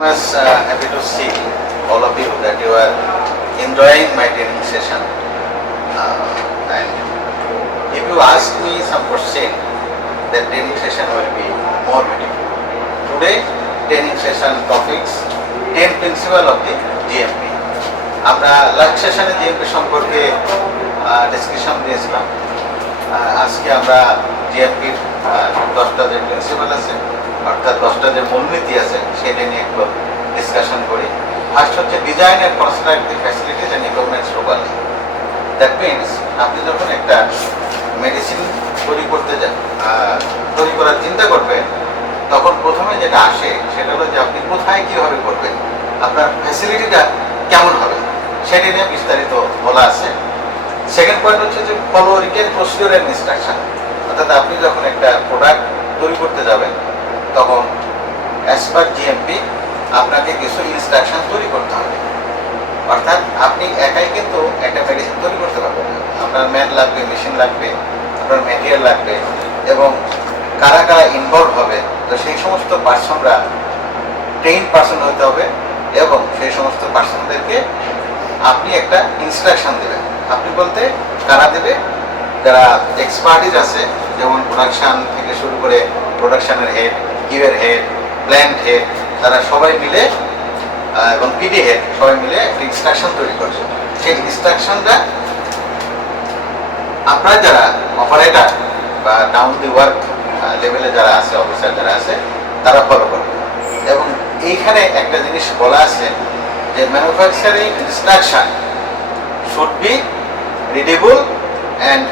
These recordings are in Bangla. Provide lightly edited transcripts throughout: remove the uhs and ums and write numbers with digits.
was happy to see all of you that you are enjoying my training session. And if you ask me some question, the training session will be more beautiful. Today, training session topics 10 principle of the GMP. আমরা লাস্ট সেশনে জিএমপি সম্পর্কে ডিসকাশন দিয়েছিলাম। আজকে আমরা জিএমপির 10টা যে প্রিন্সিপাল আছে অর্থাৎ 10টা যে মূলনীতি আছে সেটা নিয়ে একটু ডিসকাশন করি। ফার্স্ট হচ্ছে design and construct the facilities and equipments properly. That means আপনি যখন একটা মেডিসিন তৈরি করার চিন্তা করবেন তখন প্রথমে যেটা আসে সেটা হলো যে আপনি কোথায় কীভাবে করবেন, আপনার ফ্যাসিলিটিটা কেমন হবে সেটা নিয়ে বিস্তারিত বলা আছে। সেকেন্ড পয়েন্ট হচ্ছে যে follow written procedure and instruction, অর্থাৎ আপনি যখন একটা প্রোডাক্ট তৈরি করতে যাবেন তখন অ্যাজ পার জিএমপি আপনাকে কিছু ইনস্ট্রাকশন তৈরি করতে হবে। অর্থাৎ আপনি একাই কিন্তু একটা মেডিসিন তৈরি করতে পারবেন না, আপনার ম্যান লাগবে, মেশিন লাগবে, আপনার ম্যাটেরিয়াল লাগবে এবং কারা কারা ইনভলভ হবে, তো সেই সমস্ত পার্সনরা ট্রেইন পার্সন হতে হবে এবং সেই সমস্ত পার্সনদেরকে আপনি একটা ইনস্ট্রাকশন দেবেন। আপনি বলতে কারা দেবে, যারা এক্সপার্টিজ আছে, যেমন প্রোডাকশান থেকে শুরু করে প্রোডাকশানের হেড, কিউয়ের হেড, প্ল্যান্ট হেড, তারা সবাই মিলে এবং পিডি হেড সবাই মিলে একটা ইনস্ট্রাকশন তৈরি করছে। সেই ইনস্ট্রাকশনটা আপনারা যারা অপারেটর বা ডাউন দি ওয়ার্ক লেভেলে যারা আছে, অফিসার যারা আছে, তারা ফলো করবে। এবং এইখানে একটা জিনিস বলা আছে যে manufacturing instruction should be readable and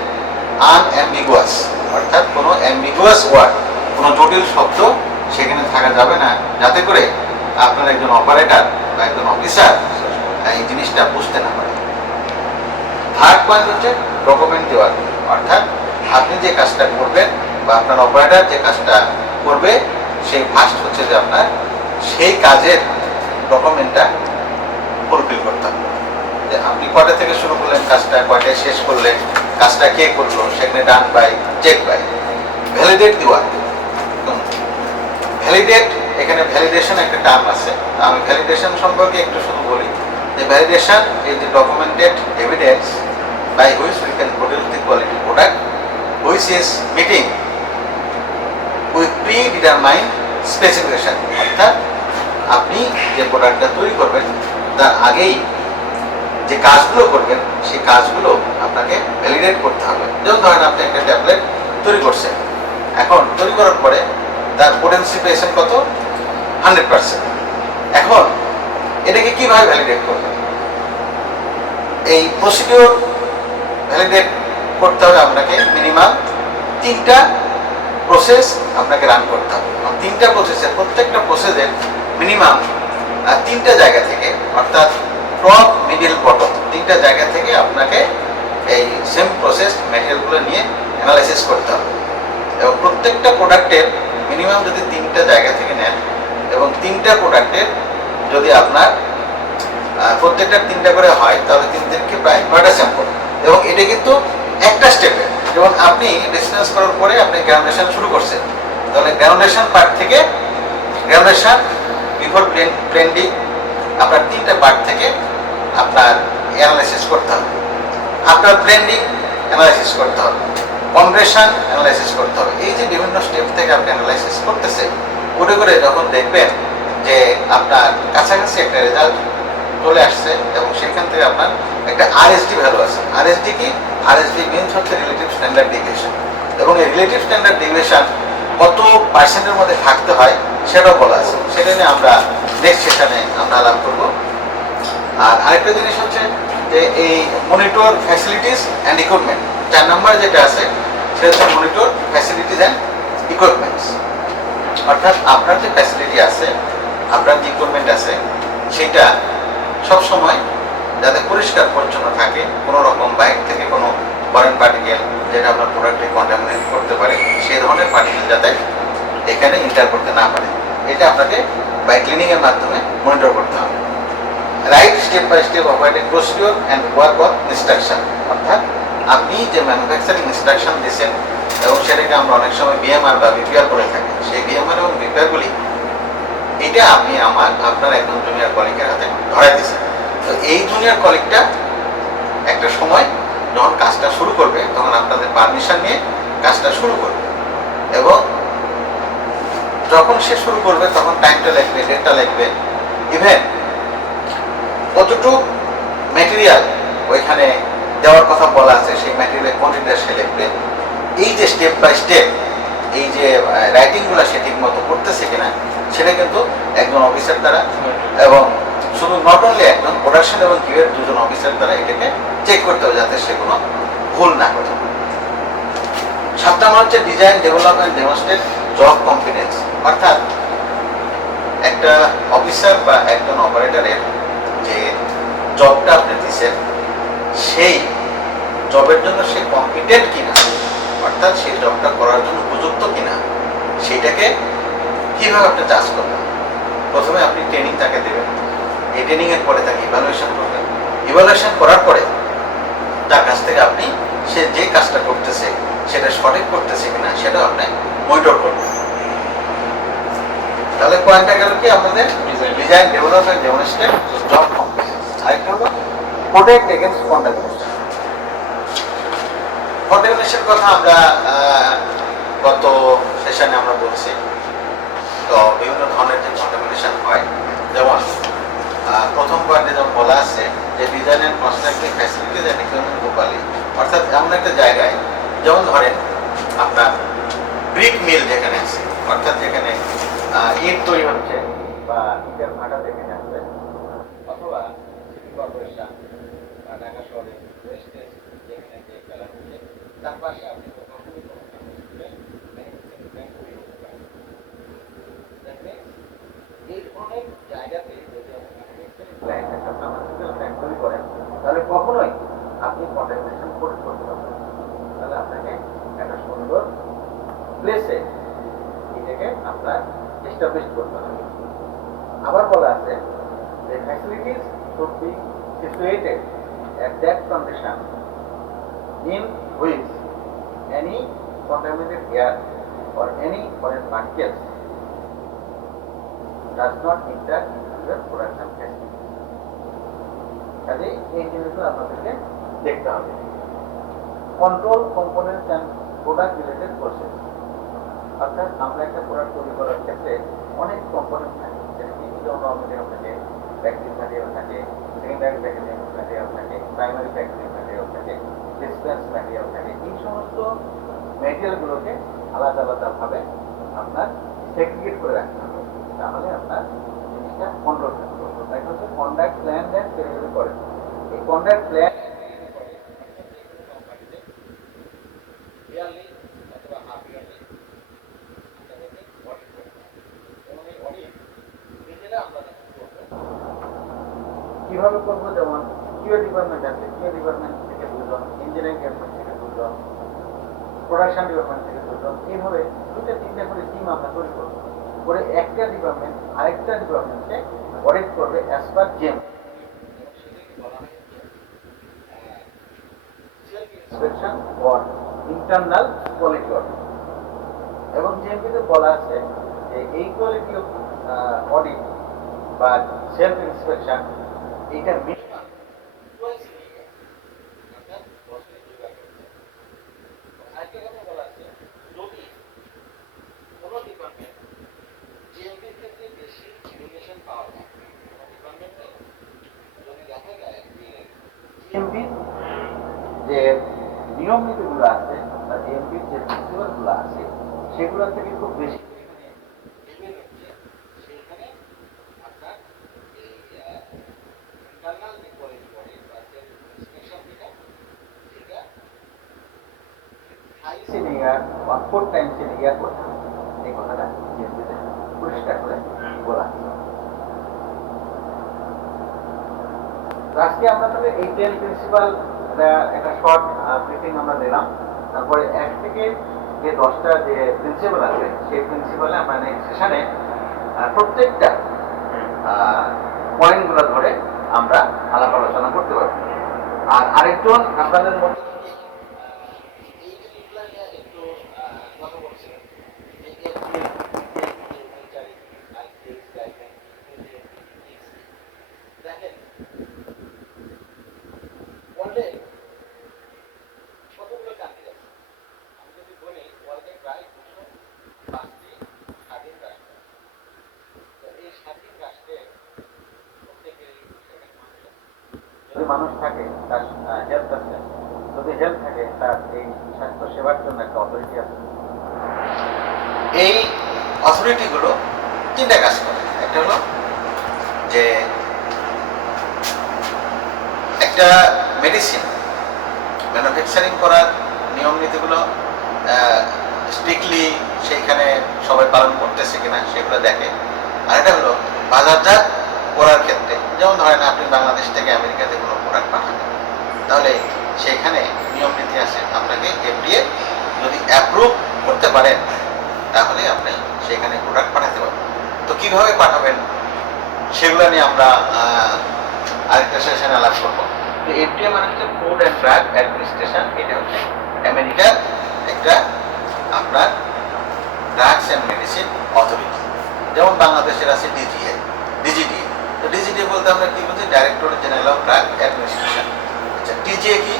unambiguous, অর্থাৎ কোনো অ্যাম্বিগুয়াস ওয়ার্ড, কোনো জটিল শব্দ সেখানে থাকা যাবে না, যাতে করে আপনার একজন অপারেটর বা একজন অফিসার এই জিনিসটা বুঝতে না পারে। থার্ড পয়েন্ট হচ্ছে ডকুমেন্ট দেওয়া, অর্থাৎ আপনি যে কাজটা করবেন বা আপনার অপারেটর যে কাজটা করবে সেই ফার্স্ট হচ্ছে যে আপনার সেই কাজের ডকুমেন্টটা ফুলফিল করতে হবে, যে আপনি কয়টা থেকে শুরু করলেন কাজটা, কয়টায় শেষ করলেন, কাজটা কে করলো, সেখানে done by, check by. Validate দেওয়া, ভ্যালিডেট, এখানে ভ্যালিডেশন একটা টার্ম আছে, আমি ভ্যালিডেশন সম্পর্কে একটু শুধু বলি যে validation is the documented evidence by which we can produce the quality product which is meeting with predetermined specification, অর্থাৎ আপনি যে প্রোডাক্টটা তৈরি করবেন তার আগেই যে কাজগুলো করবেন সেই কাজগুলো আপনাকে ভ্যালিডেট করতে হবে। যেমন ধরেন আপনি একটা ট্যাবলেট তৈরি করছেন, এখন তৈরি করার পরে তার পোটেন্সি পেয়েছেন কত, 100%। এখন এটাকে কিভাবে ভ্যালিডেট করবেন, এই প্রসিডিওর ভ্যালিডেট করতে হবে আপনাকে মিনিমাম 3টা প্রসেস আপনাকে রান করতে হবে। 3টা প্রসেসের প্রত্যেকটা প্রসেসের মিনিমাম 3টা জায়গা থেকে, অর্থাৎ টপ, মিডিল, বটম 3টা জায়গা থেকে আপনাকে এই সেম প্রসেস ম্যাটেরিয়ালগুলো নিয়ে অ্যানালাইসিস করতে হবে। এবং প্রত্যেকটা প্রোডাক্টের মিনিমাম যদি 3টা জায়গা থেকে নেন এবং 3টা প্রোডাক্টের যদি আপনার প্রত্যেকটা 3টা করে হয় তাহলে 3 দিনকে প্রায় 9টা স্যাম্পল। এবং এটা কিন্তু একটা স্টেপে, যেমন আপনি ডিসটেন্স করার পরে আপনি গ্রাউন্ডেশন শুরু করছেন, তাহলে গ্রাউন্ডেশন পার্ট থেকে গ্রাউন্ডেশন বিফোর ব্লেন্ডিং আপনার 3টা পার্ট থেকে আপনার অ্যানালাইসিস করতে হবে, আপনার ব্লেন্ডিং অ্যানালাইসিস করতে হবে, কম্প্রেশন অ্যানালাইসিস করতে হবে। এই যে বিভিন্ন স্টেপ থেকে আপনি অ্যানালাইসিস করতেছে, করে করে যখন দেখবেন যে আপনার কাছাকাছি একটা রেজাল্ট চলে আসছে এবং সেখান থেকে আপনার একটা আরএসডি ভ্যালু আছে। আরএসডি কি? আরএসডি মিনস হচ্ছে রিলেটিভ স্ট্যান্ডার্ড ডেভিয়েশন, এবং এই রিলেটিভ স্ট্যান্ডার্ড ডেভিয়েশন কত পার্সেন্টের মধ্যে থাকতে হয় সেটাও বলা আছে। সেটা নিয়ে আমরা নেক্সট সেশনে আমরা আলাপ করব। আর আরেকটা জিনিস হচ্ছে যে এই মনিটর ফ্যাসিলিটিস অ্যান্ড ইকুইপমেন্ট, 4 নম্বরে যেটা আছে সেটা হচ্ছে মনিটর ফ্যাসিলিটিস অ্যান্ড ইকুইপমেন্টস, অর্থাৎ আপনার যে ফ্যাসিলিটি আছে, আপনার যে ইকুইপমেন্ট আছে সেটা সবসময় যাতে পরিষ্কার পরিচ্ছন্ন থাকে, কোনো রকম বাইরে থেকে কোনো ফরেন পার্টিকেল যেটা আপনার প্রোডাক্টে কন্টামিনেট করতে পারে সেই ধরনের পার্টিকেল যাতে এখানে ইন্টার করতে না পারে, এটা আপনাকে বাই ক্লিনিংয়ের মাধ্যমে মনিটর করতে হবে। Right step by step operating procedure and work on instruction, অর্থাৎ আপনি যে ম্যানুফ্যাকচারিং ইনস্ট্রাকশন দিয়েছেন এবং সেটাকে আমরা অনেক সময় বিএমআর বা বিপিআর করে থাকি, সেই বিএমআর এবং বিপিআরগুলি এটা আমি আপনার একজন জুনিয়র কলিগের হাতে ধরাই দিয়েছেন। তো এই জুনিয়র কলিগটা একটা সময় যখন কাজটা শুরু করবে তখন আপনাদের পারমিশন নিয়ে কাজটা শুরু করবে, এবং যখন সে শুরু করবে তখন টাইমটা লাগবে, ডেটটা লাগবে, ইভেন কতটুকু ম্যাটেরিয়াল ওইখানে দেওয়ার কথা বলা আছে সেই ম্যাটেরিয়ালের কোয়ান্টিটিটা সে লিখবে। এই যে স্টেপ বাই স্টেপ এই যে রাইটিংগুলো সে ঠিক মতো করতেছে কিনা সেটা কিন্তু একজন অফিসার দ্বারা, এবং শুধু নট অনলি একজন প্রোডাকশন এবং কিউএর দুজন অফিসার দ্বারা এটাকে চেক করতে হবে যাতে সে কোনো ভুল না করে। 7 নম্বর হচ্ছে design development demonstrate job confidence, অর্থাৎ একটা অফিসার বা একজন অপারেটরের যে জবটা আপনি দিচ্ছেন সেই জবের জন্য সে কম্পিটেন্ট কিনা, অর্থাৎ সেই জবটা করার জন্য উপযুক্ত কিনা সেইটাকে কীভাবে আপনি জাজ করবেন। প্রথমে আপনি ট্রেনিং তাকে দেবেন, এই ট্রেনিংয়ের পরে তাকে ইভ্যালুয়েশন করবেন, ইভ্যালুয়েশন করার পরে তার কাছ থেকে আপনি সে যে কাজটা করতেছে সেটা সঠিক করতেছে কিনা সেটা আপনি মনিটর করবেন। তাহলে পয়েন্টটা গেল কি আমাদের design development demonstrate job competence. আরেকটা হলো প্রোটেক্ট এগেইনস্ট কন্টামিনেশন। কন্টামিনেশন কথা আমরা গত সেশনে আমরা বলছি। তো বিভিন্ন ধরনের যে কন্টামিনেশন হয়, যেমন প্রথম পয়েন্টে যেমন বলা আছে যে design and construction facilities and equipment properly, অর্থাৎ এমন একটা জায়গায় যেমন ধরেন আপনার ব্রিক মিল যেখানে আছে, অর্থাৎ যেখানে ইট তৈরি হচ্ছে বা ইটের ভাটা যেখানে আছে, অথবা সিটি কর্পোরেশন বা ঢাকা শহরে ওয়েস্টেজ যেখানে যে ফেলা হচ্ছে তার পাশে আপনি এই ধরনের জায়গাতে যদি আপনি করেন তাহলে কখনোই আপনি কন্টামিনেশন করতে পারবেন। তাহলে আপনাকে একটা সুন্দর প্লেসে এটাকে আপনার এস্টাবলিশ করতে হবে। আবার বলা আছে যে facilities should be situated at that condition in which any contaminated air or any foreign particles does not enter into the production facility. কাজে এই জিনিসগুলো আপনাদেরকে দেখতে হবে। Control components and product related process, অর্থাৎ আমরা একটা প্রোডাক্ট তৈরি করার ক্ষেত্রে অনেক কম্পোনেন্ট থাকে, যেটা বিভিন্ন র মেটেরিয়াল থাকে, প্যাকেজিং ম্যাটেরিয়াল থাকে, সেকেন্ডারি প্যাকেজিং ম্যাটেরিয়াল থাকে, প্রাইমারি প্যাকেজিং ম্যাটেরিয়াল থাকে, ডিসপেন্স ম্যাটেরিয়াল থাকে। এই সমস্ত ম্যাটেরিয়ালগুলোকে আলাদা আলাদাভাবে আপনার সেগ্রিগেট করে রাখতে হবে, তাহলে আপনার জিনিসটা কন্ট্রোল থাকতে হবে। তাই হচ্ছে কন্ডাক্ট প্ল্যান দ্যাট তৈরি করে। এই কন্ডাক্ট প্ল্যান কিভাবে করবো, যেমন কিউএ ডিপার্টমেন্ট আছে, কিউএ ডিপার্টমেন্ট থেকে দুজন, ইঞ্জিনিয়ারিং ডিপার্টমেন্ট থেকে দুজন, প্রোডাকশন ডিপার্টমেন্ট থেকে দুজন, এইভাবে 2-3টা করে টিম আমরা তৈরি করবো, করে একটা ডিপার্টমেন্ট আরেকটা ডিপার্টমেন্টকে অডিট করবে অ্যাজ পার জেম। Inspection or internal quality audit, এবং জিএমপিতে বলা আছে যে এই কোয়ালিটি অডিট বা সেলফ ইন্সপেকশন এটা মিনিমাম টুয়াইস ইন ইয়ার, অর্থাৎ বছরে 2বার করতে হবে। আরেকটা কথা বলা আছে, যদি কোনো ডিপার্টমেন্ট জিএমপির ক্ষেত্রে বেশি ডেভিয়েশন পাওয়া যায়, কোনো ডিপার্টমেন্টে যদি দেখা যায় যে জিএমপির যে নিয়ম নীতিগুলো আছে বা জিএমপির যে প্রিন্সিপালগুলো আছে সেগুলো থেকে খুব বেশি বা 4 টাইমস ইন ইয়ার করতে হবে। এই কথাটা জিএমপিতে পরিষ্কার করে বলা আছে। আজকে আমরা তাহলে এই 10 প্রিন্সিপাল একটা শর্ট ব্রিফিং আমরা দিলাম। তারপরে 1 থেকে যে 10টা যে প্রিন্সিপাল আছে সেই প্রিন্সিপালে আমরা নেক্সট সেশনে প্রত্যেকটা পয়েন্টগুলো ধরে আমরা আলাপ আলোচনা করতে পারবো। আর আরেকজন আপনাদের মধ্যে কথা বলছিলেন মানুষ থাকে তার হেলথ আছে, যদি হেলথ থাকে তার এই স্বাস্থ্য সেবার জন্য একটা অথরিটি আছে। এই অথরিটিগুলো তিনটা কাজ করে। একটা হলো যে একটা মেডিসিন ম্যানুফ্যাকচারিং করার নিয়ম নীতিগুলো স্ট্রিক্টলি সেইখানে সবাই পালন করতেছে কিনা সেগুলো দেখে। আর এটা হলো বাজারজাত করার ক্ষেত্রে, যেমন ধরেন আপনি বাংলাদেশ থেকে আমেরিকাতে কোনো প্রোডাক্ট পাঠাবেন, তাহলে সেখানে নিয়ম নীতি আছে। আপনাকে এফডিএ যদি অ্যাপ্রুভ করতে পারেন তাহলে আপনি সেখানে প্রোডাক্ট পাঠাতে পারবেন। তো কিভাবে পাঠাবেন সেগুলো নিয়ে আমরা আরেকটা সেশনে আলাপ করবো। তো এফডিএ মানে হচ্ছে ফুড অ্যান্ড ড্রাগ অ্যাডমিনিস্ট্রেশন। এটা হচ্ছে আমেরিকার একটা আপনার ড্রাগস অ্যান্ড মেডিসিন অথরিটি। যেমন বাংলাদেশের আছে ডিজিএ, ডিজিডিএ। তো ডিজিডিএ বলতে আমরা কি বলছি? Directorate general of drug administration. আচ্ছা, ডিজিএ কি?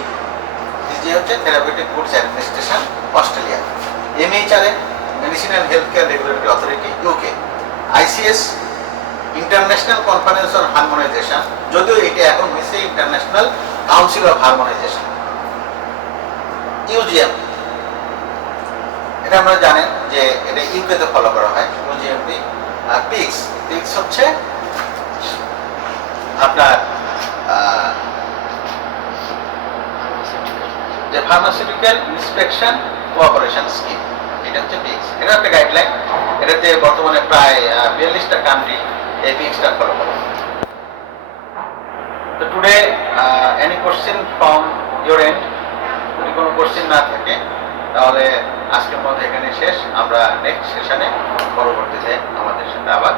ডিজিএ হচ্ছে therapeutic goods administration, Australia. MHRA medicine and health care regulatory authority, UK. ICS international conference on harmonisation, যদিও এটা এখন হয়েছে international council of harmonisation. UGM, এটা আমরা জানেন যে এটা ইউকেতে ফলো করা হয়, ইউজিএমপি। আর পিক্স, পিক্স হচ্ছে আপনার যে ফার্মাসিউটিক্যাল ইন্সপেকশন কোঅপারেশন স্কিম, এটা হচ্ছে পিক্স। এটা একটা গাইডলাইন। এটাতে বর্তমানে প্রায় 42টা কান্ট্রি এই পিক্সটা ফলো করে। তো today any question from your and? যদি কোনো কোশ্চেন না থাকে তাহলে আজকের মধ্যে এখানে শেষ। আমরা নেক্সট সেশনে পরবর্তীতে আমাদের সাথে আবার